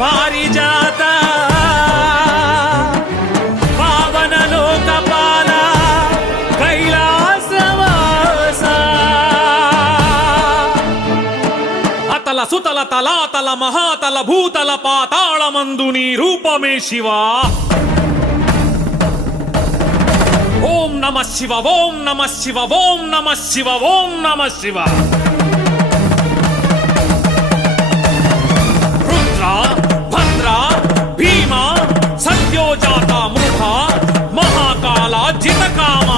పారిజాత పావన లోకపాల కైలాసవాస అతల సుతల తలాతల మహాతల భూతల పాతాళమందు నీ రూపమే శివా. ఓం నమ శివ ఓం నమ శివ ఓం నమ శివ ఓం నమ శివ. రుద్ర భద్ర భీమ సత్యోజాత మృధ మహాకాల జితకామ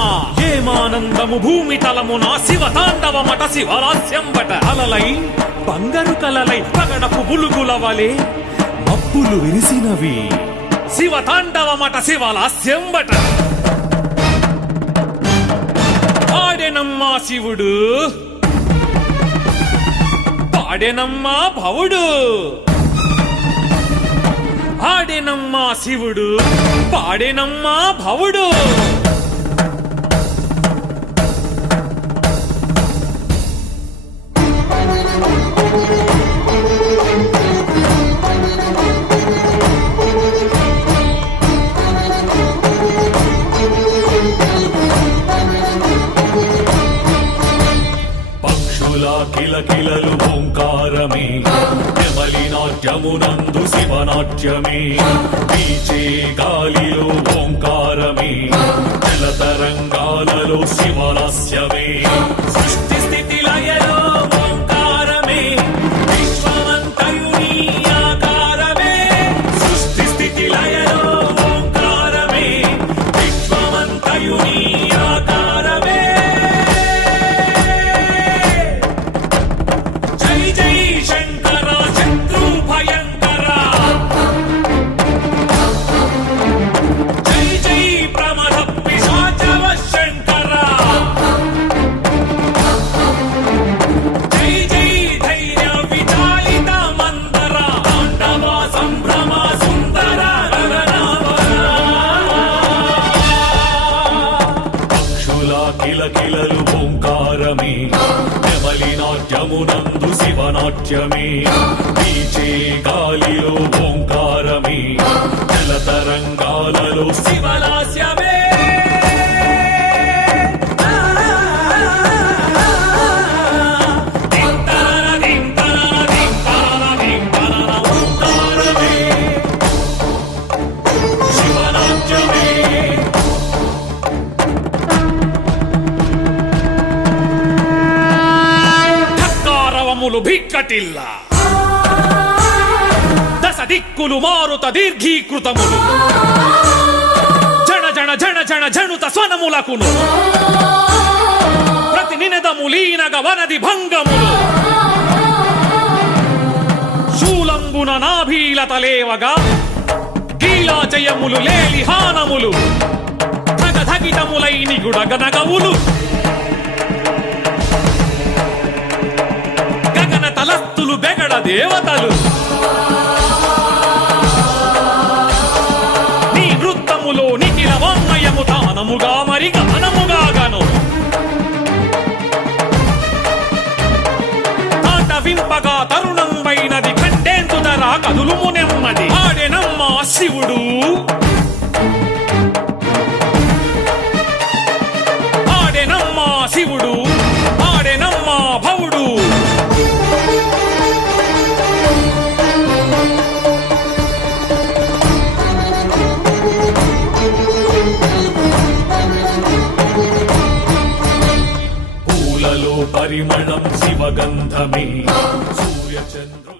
ఏమానందము భూమి తలమున శివ తాండవమట శివరాస్యం బట. అలలై బంగారు కలలై పగడపు బులుగుల వలె మబ్బులు విరిసినవి శివ తాండవమట శివలాస్యం బట. ఆడెనమ్మా శివుడు పాడెనమ్మా భవుడు. ఆడెనమ్మా శివుడు పాడెనమ్మా భవుడు. కిలకిలలు ఓంకారమే యమలినాట్యమునందు శివనాట్యమే. పీచే గాలిలో ఓంకారమే జలతరంగాలలో శివలాస్యమే. సృష్టి స్థితి లయలో ఓంకారమే విశ్వమంతయు నీ ఆకారమే. సృష్టి స్థితి లయలో ఓంకారమే విశ్వమంతయు నీ ఆకారమే. కిలకిలలు ఓంకారమే యమలినాట్యమునందు శివనాట్యమే. పీచే గాలిలో ఓంకారమే జలతరంగాలలో శివలాస్యమే. భిక్కటిల్ల దశ దిక్కులు మారుత దీర్ఘీకృతములు జణ జణ జణ జణ జణుత స్వనములకును ప్రతి నినదములీనగ వనది భంగములు. శూలంబున నాభీలత లేవగా గీలాచయములు లేలిహానములు ధగధగితములై నిగుడగనగవులు. తలస్తులు బెగడ దేవతలు నీ వృత్తములో నిఖిల వాంగ్మయము తానముగా మరి గానముగాగను. తాండవింపగా తరుణం వైనది ఖండేందుదరా కదులుము నెమ్మది. ఆడెనమ్మా శివుడు ఆడెనమ్మా శివుడు ఆడెనమ్మా భవుడు. పూలలో పరిమళం శివగంధమే సూర్యచంద్ర